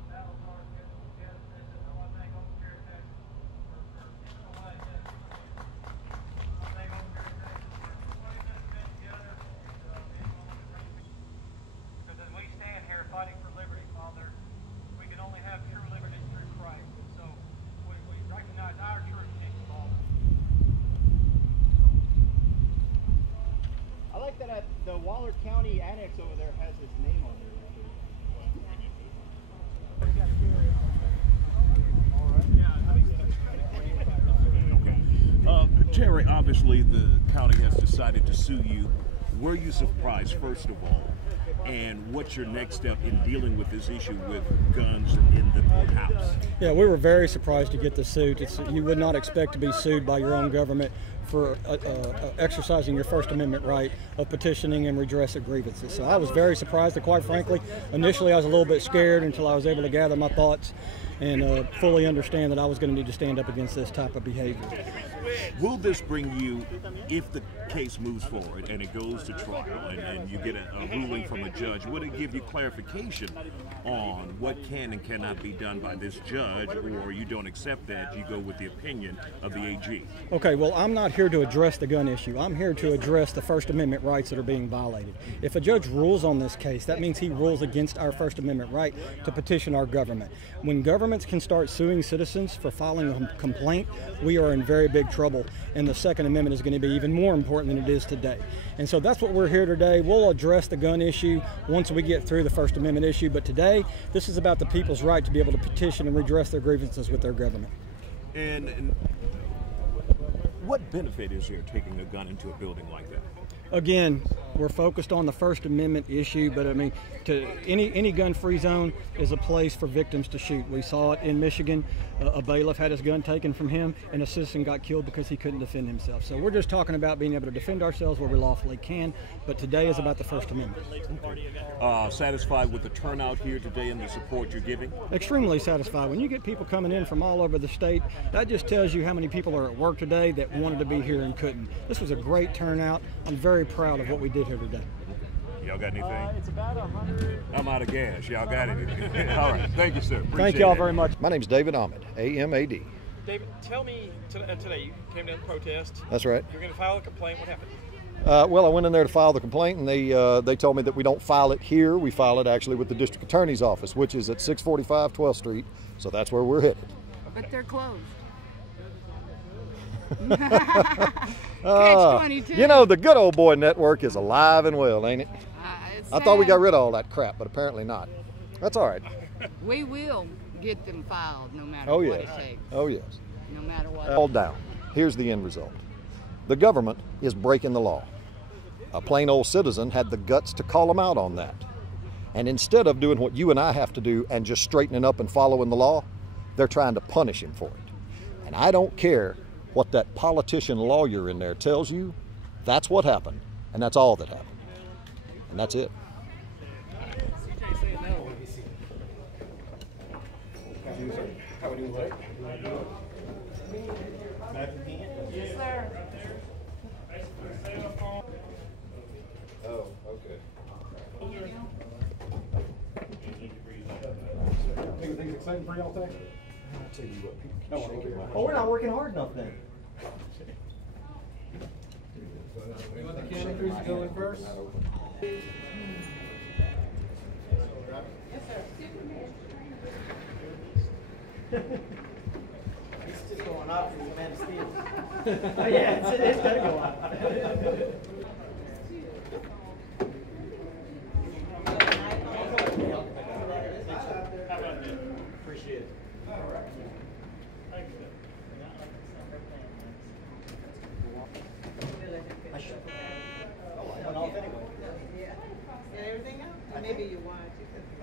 The Waller County annex over there has his name on there. Terry, obviously the county has decided to sue you. Were you surprised, first of all? And what's your next step in dealing with this issue with guns in the courthouse? Yeah, we were very surprised to get the suit. You would not expect to be sued by your own government for exercising your First Amendment right of petitioning and redress of grievances. So I was very surprised, and quite frankly, initially I was a little bit scared until I was able to gather my thoughts and fully understand that I was going to need to stand up against this type of behavior. Will this bring you, if the case moves forward and it goes to trial and you get a ruling from a judge, would it give you clarification on what can and cannot be done by this judge, or you don't accept that, you go with the opinion of the AG? Okay, well, I'm not here to address the gun issue. I'm here to address the First Amendment rights that are being violated. If a judge rules on this case, that means he rules against our First Amendment right to petition our government. When governments can start suing citizens for filing a complaint, we are in very big trouble, and the Second Amendment is going to be even more important than it is today. And so that's what we're here today. We'll address the gun issue once we get through the First Amendment issue, but today this is about the people's right to be able to petition and redress their grievances with their government. And what benefit is there taking a gun into a building like that? Again, we're focused on the First Amendment issue, but I mean, any gun-free zone is a place for victims to shoot. We saw it in Michigan. A bailiff had his gun taken from him, and a citizen got killed because he couldn't defend himself. So we're just talking about being able to defend ourselves where we lawfully can, but today is about the First Amendment. Okay. Satisfied with the turnout here today and the support you're giving? Extremely satisfied. When you get people coming in from all over the state, that just tells you how many people are at work today that wanted to be here and couldn't. This was a great turnout. I'm very proud of what we did here today. Y'all got anything? It's about 100. I'm out of gas. Y'all got anything? All right. Thank you, sir. Appreciate Thank y'all very much. My name's David Ahmed, A-M-A-D. David, tell me today you came down to protest. That's right. You're going to file a complaint. What happened? Well, I went in there to file the complaint, and they told me that we don't file it here. We file it actually with the district attorney's office, which is at 645 12th Street. So that's where we're headed. But they're closed. Catch-22. You know, the good old boy network is alive and well, ain't it? I thought we got rid of all that crap, but apparently not. That's all right. We will get them filed no matter what it takes. Oh, yes. No matter what. All down. Here's the end result. The government is breaking the law. A plain old citizen had the guts to call them out on that. And instead of doing what you and I have to do and just straightening up and following the law, they're trying to punish him for it. And I don't care what that politician lawyer in there tells you. That's what happened. And that's all that happened. And that's it. Yes, sir. Oh, okay. Anything exciting for y'all today? I'll tell you what, people keep shaking my Oh, we're not working hard enough then. You want the county crews to go in first? It's just going up for the man steals. Oh yeah, it's gonna go up. Appreciate it. I should. Oh, I went off anyway. Get everything out? Or maybe you want.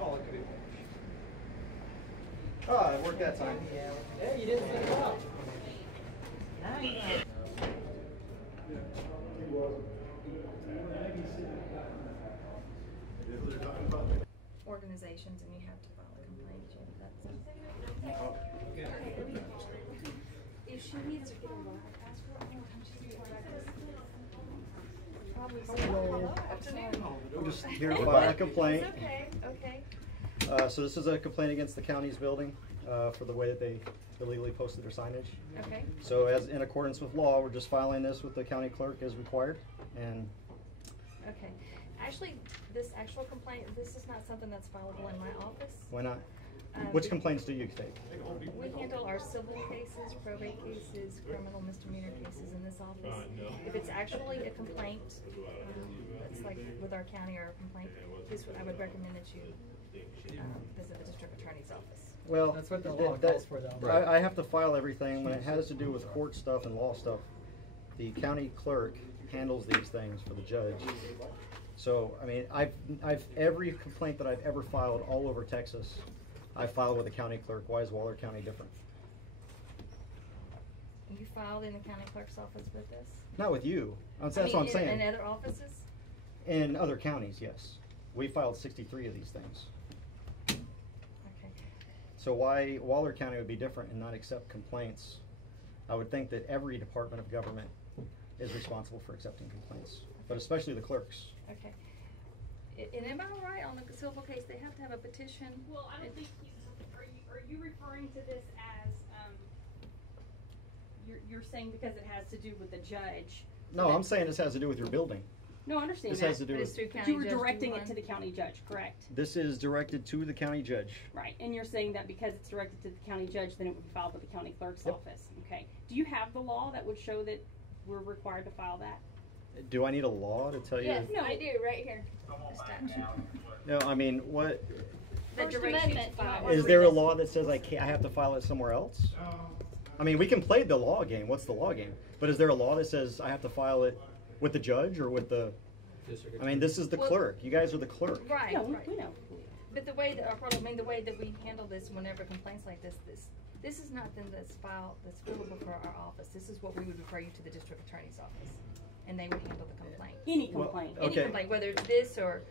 Oh, it could be. Oh, it worked that time. Yeah, you didn't set it up. Nice. Organizations and you have to file a complaint. If she needs to get involved, ask her anytime she's probably We're just here to file a complaint. okay, okay. So this is a complaint against the county's building for the way that they illegally posted their signage. Okay. So as in accordance with law, we're just filing this with the county clerk as required. And Okay. Actually, this actual complaint, this is not something that's fileable in my office. why not? Which complaints do you take? We handle our civil cases, probate cases, criminal misdemeanor cases in this office. If it's actually a complaint, it's like with our county or a complaint, I would recommend that you visit the district attorney's office. Well, That's what the law calls for, though. I have to file everything when it has to do with court stuff and law stuff. The county clerk handles these things for the judge. So, I mean, I've every complaint that I've ever filed all over Texas, I filed with the county clerk. Why is Waller County different? You filed in the county clerk's office with this? Not with you. That's what I'm saying. In other offices? In other counties, yes. We filed 63 of these things. Okay. So why Waller County would be different and not accept complaints? I would think that every department of government is responsible for accepting complaints, but especially the clerks. Okay. And am I right on the civil case, they have to have a petition? Well, I don't think are you referring to this as, you're saying because it has to do with the judge? No, I'm saying this has to do with your building. No, I understand This that. has to do But it's with, through But county you were judge, directing do it to the county judge, correct? this is directed to the county judge. Right, and you're saying that because it's directed to the county judge, then it would be filed with the county clerk's Yep. office. Okay. Do you have the law that would show that we're required to file that? Do I need a law to tell you? Yes, no, I do, right here. The statute. No, I mean, what, That First directs you to Amendment, file. is there a law that says I have to file it somewhere else? I mean, we can play the law game. What's the law game? But is there a law that says I have to file it with the judge or with the, I mean, this is the Well- clerk. You guys are the clerk. Right, No, right. we know. But the way that, the way that we handle this whenever complaints like this is nothing that's fillable for our office. This is what we would refer you to the district attorney's office, and they would handle the complaint. Any Well, complaint. okay. Any complaint, whether it's this or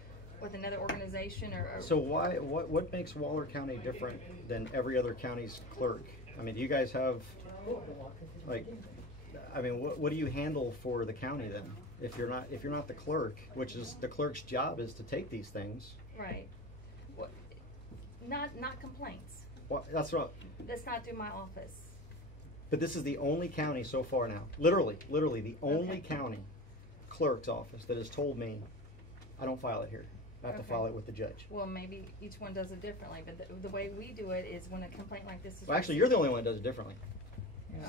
with another organization or. So what makes Waller County different than every other county's clerk? I mean, do you guys have, like, I mean, what do you handle for the county then? If you're not the clerk, which is the clerk's job is to take these things. Right. What, not complaints. Well, that's what. That's not through my office. But this is the only county so far now, literally the only county clerk's office that has told me, I don't file it here. I have to Okay. file it with the judge. Well, maybe each one does it differently, but the way we do it is when a complaint like this is. Well, actually, you're the only one that does it differently.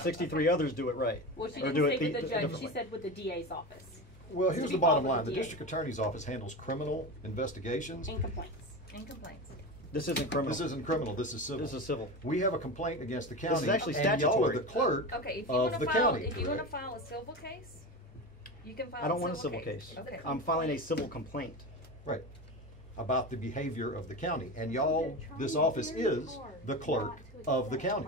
63 others do it right. Well, she Or didn't do say it with the judge, differently. she said with the DA's office. Well, To here's be the bottom followed line. The with the district attorney's office handles criminal investigations. And complaints. And complaints. This isn't criminal. This isn't criminal, this is civil. This is civil. We have a complaint against the county. This is actually and y'all are statutory. the clerk Okay, if you of wanna the file, county, if you wanna correct? file a civil case, you can file I don't want a civil case. Okay. I'm filing a civil complaint. Right. About the behavior of the county. And y'all, this office is the clerk of the county.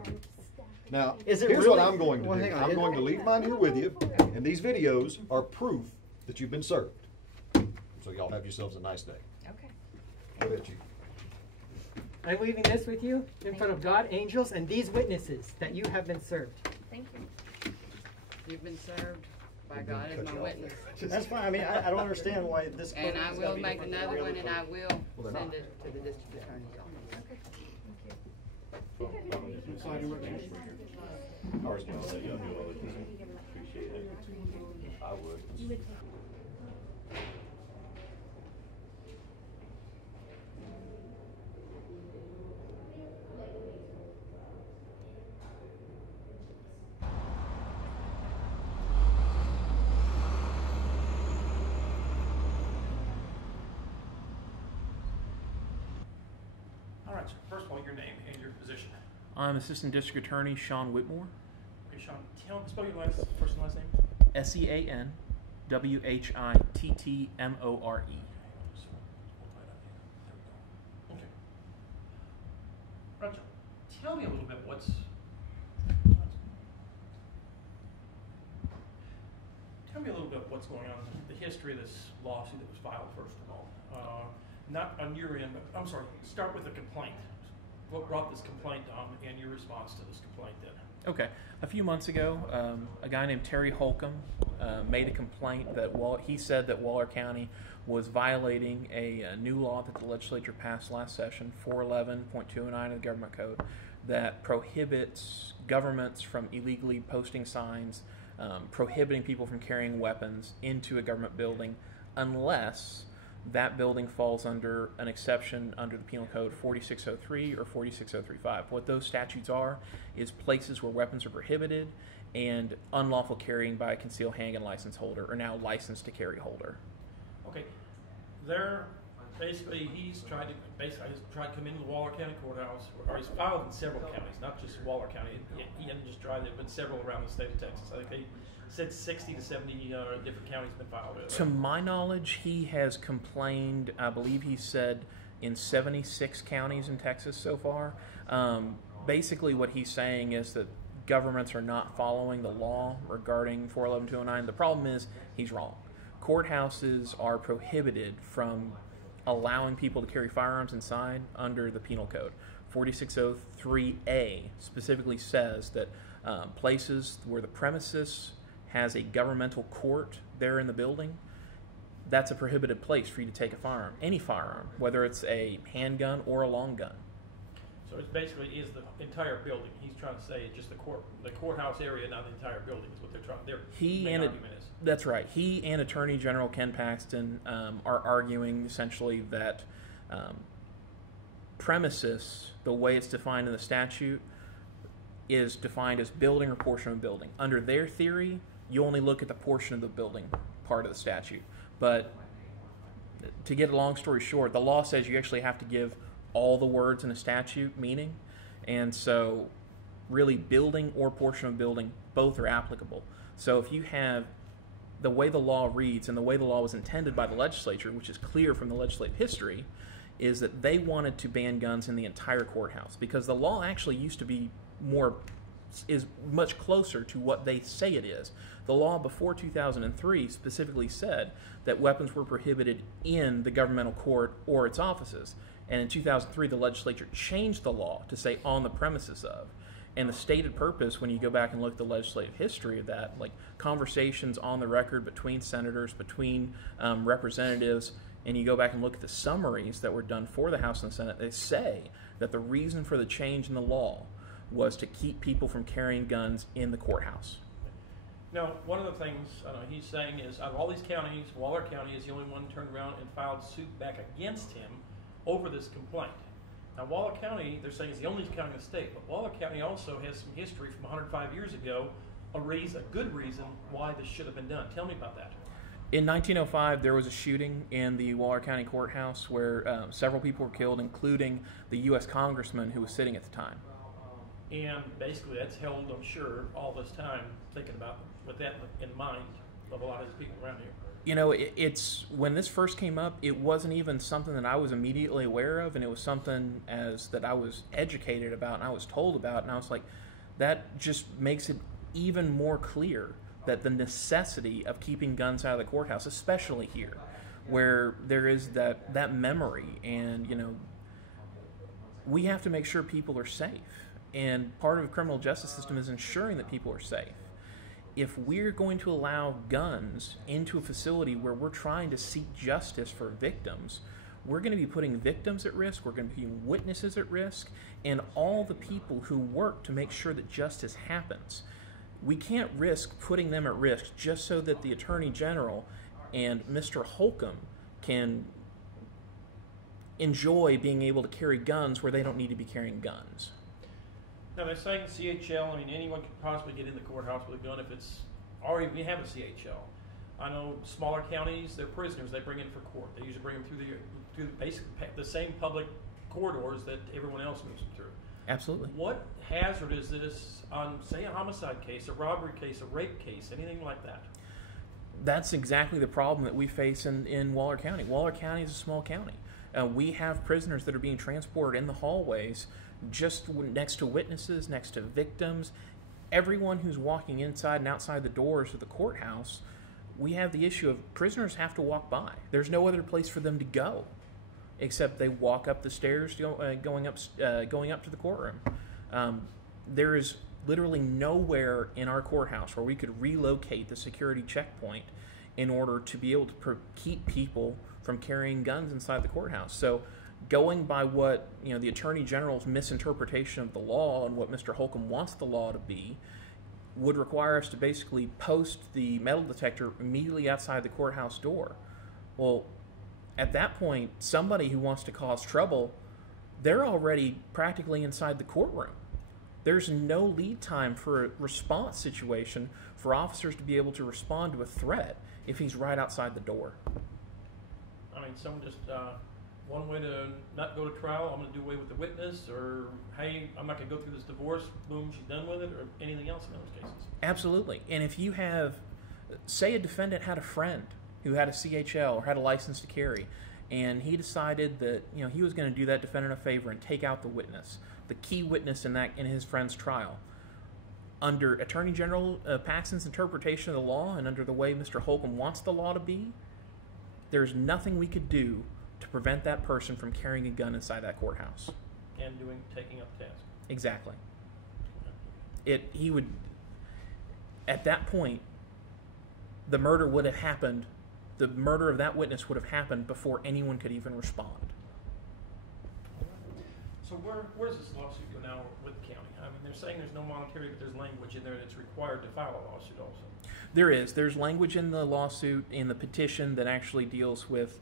Now, Is it here's really? what I'm going to Well, do. hang on. I'm going to leave mine here with you, and these videos are proof that you've been served. So y'all have yourselves a nice day. Okay. What about you? I'm leaving this with you in front of God, angels, and these witnesses that you have been served. Thank you. You've been served by God as my witness. That's fine. I mean, I don't understand why this. And I will make another one, and I will Well, send it to the district attorney's office. Okay. I would. All right, so first of all, your name and your position. I'm Assistant District Attorney Sean Whitmore. Okay, Sean, spell your first and last name. SeanWhittmore. Okay. Right, tell me a little bit what's going on, the history of this lawsuit that was filed, first of all. Not on your end, but I'm sorry, start with a complaint. What brought this complaint on and your response to this complaint then? Okay. A few months ago, a guy named Terry Holcomb made a complaint that he said that Waller County was violating a new law that the legislature passed last session, 411.209 of the Government Code, that prohibits governments from illegally posting signs, prohibiting people from carrying weapons into a government building unless that building falls under an exception under the Penal Code 4603 or 46035. What those statutes are is places where weapons are prohibited and unlawful carrying by a concealed handgun license holder or now licensed to carry holder. Okay, he's tried to come into the Waller County Courthouse, or he's filed in several counties, not just Waller County. He hasn't just tried, there have been several around the state of Texas. I think they said 60 to 70 different counties have been filed with. To my knowledge, he has complained, I believe he said, in 76 counties in Texas so far. Basically what he's saying is that governments are not following the law regarding 411.209. The problem is he's wrong. Courthouses are prohibited from allowing people to carry firearms inside under the Penal Code. 4603A specifically says that places where the premises has a governmental court there in the building, that's a prohibited place for you to take a firearm, any firearm, whether it's a handgun or a long gun. So it basically is the entire building. He's trying to say just the courthouse area, not the entire building is what they're trying. Their main argument is. That's right. He and Attorney General Ken Paxton are arguing essentially that premises, the way it's defined in the statute, is defined as building or portion of a building. Under their theory, you only look at the portion of the building part of the statute. But to get a long story short, the law says you actually have to give all the words in a statute meaning. And so really building or portion of building, both are applicable. So if you have the way the law reads and the way the law was intended by the legislature, which is clear from the legislative history, is that they wanted to ban guns in the entire courthouse because the law actually used to be is much closer to what they say it is. The law before 2003 specifically said that weapons were prohibited in the governmental court or its offices. And in 2003, the legislature changed the law to say on the premises of. And the stated purpose, when you go back and look at the legislative history of that, like conversations on the record between senators, between representatives, and you go back and look at the summaries that were done for the House and the Senate, they say that the reason for the change in the law was to keep people from carrying guns in the courthouse. Now, one of the things he's saying is, out of all these counties, Waller County is the only one turned around and filed suit back against him over this complaint. Now, Waller County, they're saying, is the only county in the state, but Waller County also has some history from 105 years ago, a good reason why this should have been done. Tell me about that. In 1905, there was a shooting in the Waller County Courthouse where several people were killed, including the U.S. congressman who was sitting at the time. And basically that's held, I'm sure, all this time, thinking about with that in mind of a lot of these people around here. You know, it's when this first came up, it wasn't even something that I was immediately aware of, and it was something that I was educated about and I was told about, and I was like, that just makes it even more clear that the necessity of keeping guns out of the courthouse, especially here, where there is that memory, and we have to make sure people are safe. And part of the criminal justice system is ensuring that people are safe. If we're going to allow guns into a facility where we're trying to seek justice for victims, we're going to be putting victims at risk, we're going to be putting witnesses at risk, and all the people who work to make sure that justice happens. We can't risk putting them at risk just so that the Attorney General and Mr. Holcomb can enjoy being able to carry guns where they don't need to be carrying guns. Now they're saying CHL, I mean anyone could possibly get in the courthouse with a gun if it's already, we have a CHL. I know smaller counties, they're prisoners they bring in for court. They usually bring them through basically the same public corridors that everyone else moves them through. Absolutely. What hazard is this on, say, a homicide case, a robbery case, a rape case, anything like that? That's exactly the problem that we face in Waller County. Waller County is a small county. We have prisoners that are being transported in the hallways just next to witnesses, next to victims. Everyone who's walking inside and outside the doors of the courthouse, we have the issue of prisoners have to walk by. There's no other place for them to go except they walk up the stairs going up to the courtroom. There is literally nowhere in our courthouse where we could relocate the security checkpoint in order to be able to keep people from carrying guns inside the courthouse. So going by what the Attorney General's misinterpretation of the law and what Mr. Holcomb wants the law to be would require us to basically post the metal detector immediately outside the courthouse door. Well, at that point, somebody who wants to cause trouble, they're already practically inside the courtroom. There's no lead time for a response situation for officers to be able to respond to a threat if he's right outside the door. I mean, someone just, one way to not go to trial, I'm going to do away with the witness, or, hey, I'm not going to go through this divorce, boom, she's done with it, or anything else in those cases. Absolutely. And if you have, say a defendant had a friend who had a CHL or had a license to carry, and he decided that he was going to do that defendant a favor and take out the witness, the key witness in his friend's trial. Under Attorney General Paxton's interpretation of the law and under the way Mr. Holcomb wants the law to be, there's nothing we could do to prevent that person from carrying a gun inside that courthouse. And taking up task. Exactly. He would, at that point, the murder would have happened. The murder of that witness would have happened before anyone could even respond. So where does this lawsuit go now with the county? I mean, they're saying there's no monetary, but there's language in there that's required to file a lawsuit also. There is. There's language in the lawsuit, in the petition, that actually deals with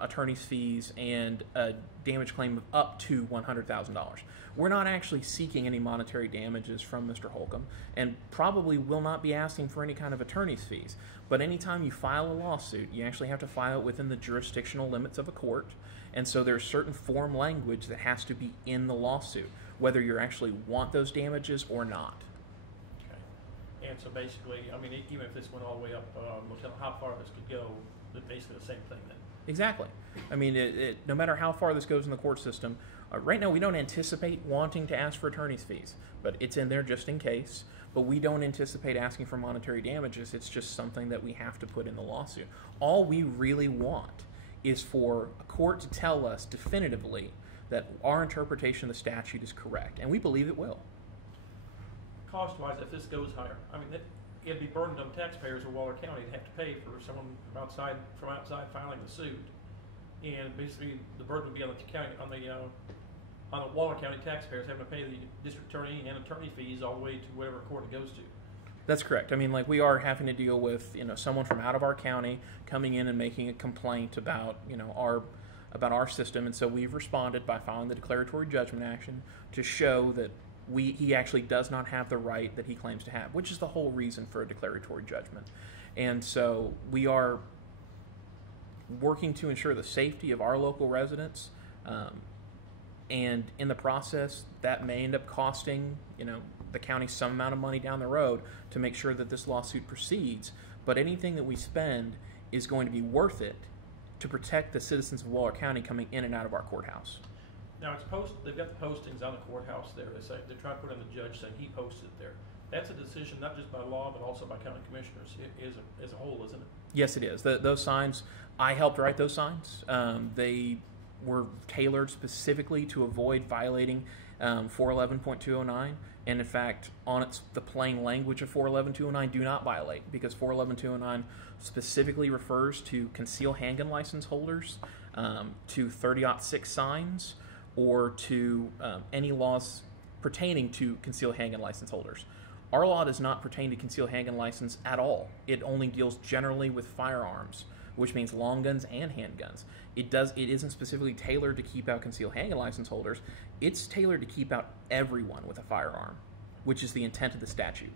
attorney's fees and a damage claim of up to $100,000. We're not actually seeking any monetary damages from Mr. Holcomb, and probably will not be asking for any kind of attorney's fees. But anytime you file a lawsuit, you actually have to file it within the jurisdictional limits of a court, and so there's certain form language that has to be in the lawsuit, whether you actually want those damages or not. Okay. And so basically, I mean, even if this went all the way up, we'll tell how far this could go, but basically the same thing then. Exactly. I mean, no matter how far this goes in the court system, right now we don't anticipate wanting to ask for attorney's fees, but it's in there just in case. But we don't anticipate asking for monetary damages. It's just something that we have to put in the lawsuit. All we really want is for a court to tell us definitively that our interpretation of the statute is correct, and we believe it will. Cost-wise, if this goes higher, I mean, it'd be burdened on taxpayers of Waller County to have to pay for someone from outside filing the suit, and basically the burden would be on the county, on the Waller County taxpayers having to pay the district attorney and attorney fees all the way to whatever court it goes to. That's correct. I mean, like, we are having to deal with someone from out of our county coming in and making a complaint about our system, and so we've responded by filing the declaratory judgment action to show that he actually does not have the right that he claims to have, which is the whole reason for a declaratory judgment. And so we are working to ensure the safety of our local residents, and in the process, that may end up costing the county some amount of money down the road to make sure that this lawsuit proceeds. But anything that we spend is going to be worth it to protect the citizens of Waller County coming in and out of our courthouse. Now they've got the postings on the courthouse there. They're trying to put on the judge saying he posted it there. that's a decision not just by law but also by county commissioners as a whole, isn't it? Yes, it is. Those signs, I helped write those signs. They were tailored specifically to avoid violating 411.209, and in fact, the plain language of 411.209 do not violate, because 411.209 specifically refers to concealed handgun license holders, to 30-06 signs, or to any laws pertaining to concealed handgun license holders. Our law does not pertain to concealed handgun license at all. It only deals generally with firearms, which means long guns and handguns. It isn't specifically tailored to keep out concealed handgun license holders. It's tailored to keep out everyone with a firearm, which is the intent of the statute.